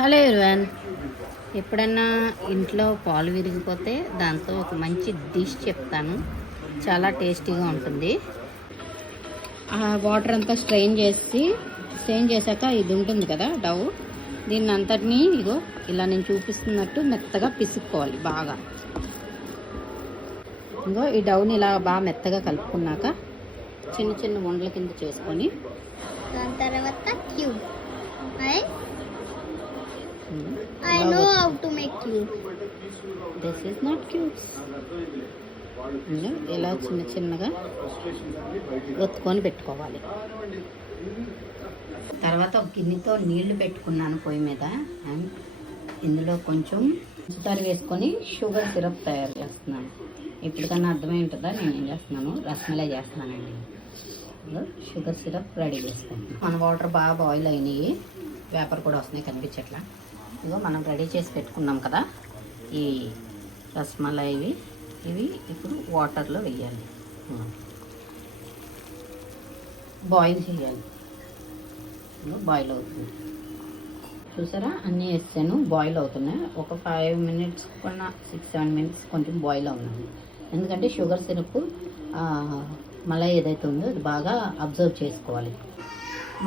Hello everyone, ఎప్పుడన్నా ఇంట్లో పాలు విరిగిపోతే దాంతో ఒక మంచి డిష్ చెప్తాను. చాలా టేస్టీగా ఉంటుంది. ఆ వాటర్ అంతా స్ట్రెయిన్ చేశాక ఇది ఉంటుంది కదా డవ్, దీన్ని అంతటినీ ఇగో ఇలా నేను చూపిస్తున్నట్టు మెత్తగా పిసుక్కోవాలి బాగా. ఇంకో ఈ డవ్ని ఇలా బాగా మెత్తగా కలుపుకున్నాక చిన్న చిన్న ఉండల కింద చేసుకొని దాని తర్వాత cube. I know how to make cubes. This is not cubes. ఇలా చిన్న చిన్నగా ఒత్తుకొని పెట్టుకోవాలి. తర్వాత ఒక గిన్నెతో నీళ్లు పెట్టుకున్నాను పొయ్యి మీద. అండ్ ఇందులో కొంచెం పంచదార వేసుకొని షుగర్ సిరప్ తయారు చేస్తున్నాను. ఇప్పటికన్నా అర్థమై ఉంటుందా నేను ఏం చేస్తున్నాను? రసమలై చేస్తున్నానండి. షుగర్ సిరప్ రెడీ చేసుకుంటున్నాను. మన వాటర్ బాగా బాయిల్ అయినాయి, వేపర్ కూడా వస్తున్నాయి కనిపించట్లా. ఇగో మనం రెడీ చేసి పెట్టుకున్నాం కదా ఈ రసమలై, ఇవి ఇప్పుడు వాటర్లో వేయాలి, బాయిల్ చేయాలి. బాయిల్ అవుతుంది చూసారా, అన్నీ వేసాను, బాయిల్ అవుతున్నాయి. ఒక 5 మినిట్స్ కన్నా 6-7 మినిట్స్ కొంచెం బాయిల్ అవుతుంది. ఎందుకంటే షుగర్ సిరప్ మలై ఏదైతే ఉందో అది బాగా అబ్జర్వ్ చేసుకోవాలి.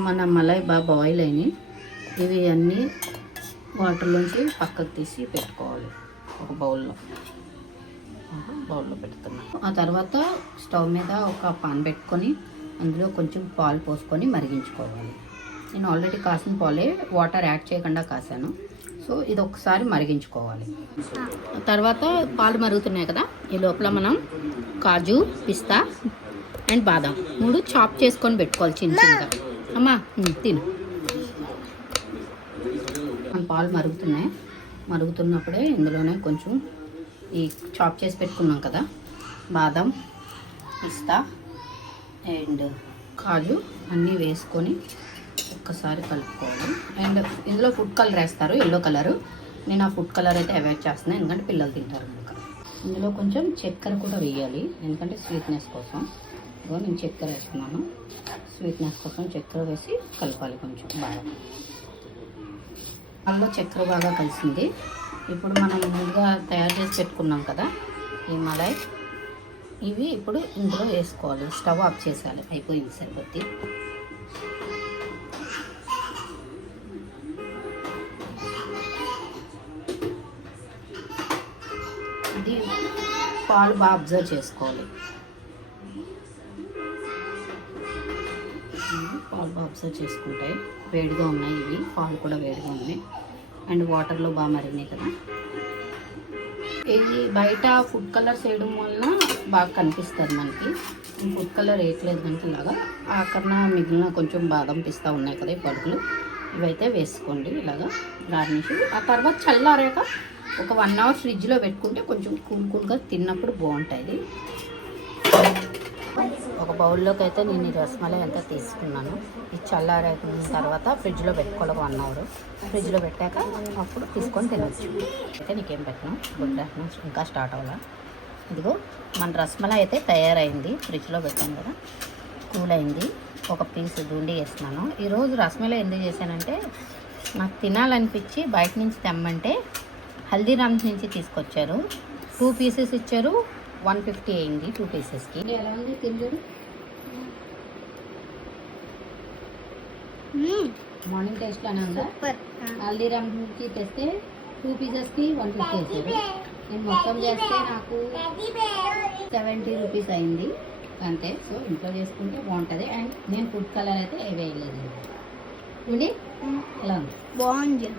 మన మలై బాగా బాయిల్ అయినాయి. ఇవి అన్నీ వాటర్లోంచి పక్కకు తీసి పెట్టుకోవాలి. ఒక బౌల్లో పెడుతున్నాను. ఆ తర్వాత స్టవ్ మీద ఒక పాన్ పెట్టుకొని అందులో కొంచెం పాలు పోసుకొని మరిగించుకోవాలి. నేను ఆల్రెడీ కాసిన పాలే, వాటర్ యాడ్ చేయకుండా కాసాను. సో ఇది ఒకసారి మరిగించుకోవాలి. తర్వాత పాలు మరుగుతున్నాయి కదా, ఈ లోపల మనం కాజు, పిస్తా అండ్ బాదాం 3 చాప్ చేసుకొని పెట్టుకోవాలి చిన్న చిన్నగా. అమ్మా తిను. పాలు మరుగుతున్నప్పుడే ఇందులోనే కొంచెం ఈ చాప్ చేసి పెట్టుకున్నాం కదా బాదం, పిస్తా అండ్ కాజు అన్నీ వేసుకొని ఒక్కసారి కలుపుకోవాలి. అండ్ ఇందులో ఫుడ్ కలర్ వేస్తారు, ఎల్లో కలరు. నేను ఆ ఫుడ్ కలర్ అయితే అవాయిడ్ చేస్తున్నాను, ఎందుకంటే పిల్లలు తింటారు కనుక. ఇందులో కొంచెం చక్కెర కూడా వేయాలి, ఎందుకంటే స్వీట్నెస్ కోసం. నేను చక్కెర వేస్తున్నాను, స్వీట్నెస్ కోసం చక్కెర వేసి కలపాలి కొంచెం బాగా. అందులో చక్కెర బాగా కలిసింది. ఇప్పుడు మనం ముందుగా తయారు చేసి పెట్టుకున్నాం కదా ఈ మలై, ఇవి ఇప్పుడు ఇందులో వేసుకోవాలి. స్టవ్ ఆఫ్ చేసేయాలి, అయిపోయింది సరిపోద్ది. ఇది పాలు బాగా అబ్జర్వ్ చేసుకోవాలి. పాలు బాగా అబ్జర్వ్ చేసుకుంటాయి. వేడిగా ఉన్నాయి ఇవి, పాలు కూడా వేడిగా ఉన్నాయి. అండ్ వాటర్లో బాగా మరిగినాయి కదా. ఇది బయట ఫుడ్ కలర్స్ వేయడం వలన బాగా కనిపిస్తుంది మనకి. ఫుడ్ కలర్ వేయట్లేదు కనుక ఇలాగా ఆఖరణ మిగిలిన కొంచెం బాదం పిస్తా ఉన్నాయి కదా ఈ పలుకులు, ఇవైతే వేసుకోండి ఇలాగా గార్నిష్. ఆ తర్వాత చల్లారాక ఒక 1 అవర్ ఫ్రిడ్జ్లో పెట్టుకుంటే కొంచెం కూల్గా తిన్నప్పుడు బాగుంటుంది. ఒక బౌల్లోకి అయితే నేను ఈ రసమలై అంతా తీసుకున్నాను. ఇది చల్లారిన తర్వాత ఫ్రిడ్జ్లో పెట్టుకోవాలి 1 అవర్. ఫ్రిడ్జ్లో పెట్టాక అప్పుడు తీసుకొని తినచ్చు. అయితే నీకేం పెట్టినాం, గుడ్ ఆఫ్టర్నూన్, ఇంకా స్టార్ట్ అవ్వాలా. ఇదిగో మన రసమలై అయితే తయారైంది, ఫ్రిడ్జ్లో పెట్టాను కదా, కూల్ అయింది. ఒక పీస్ దూండి వేస్తున్నాను. ఈరోజు రసమలై ఎందుకు చేశానంటే నాకు తినాలనిపించి బయట నుంచి తెమ్మంటే హల్దీరామ్స్ నుంచి తీసుకొచ్చారు. 2 పీసెస్ ఇచ్చారు, 150 అయింది 2 పీసెస్కి. ఎలా ఉంది తింటారు? మార్నింగ్ టేస్ట్లోనే ఉందా? హల్దీరామ్కి తెస్తే 2 పీసెస్కి 150 వేసారు. నేను మొత్తం చేస్తే నాకు 70 రూపీస్ అయింది అంతే. సో ఇంట్లో చేసుకుంటే బాగుంటుంది. అండ్ నేను ఫుడ్ కలర్ అయితే వేయలేదు. ఎలా ఉంది? బాగుంది.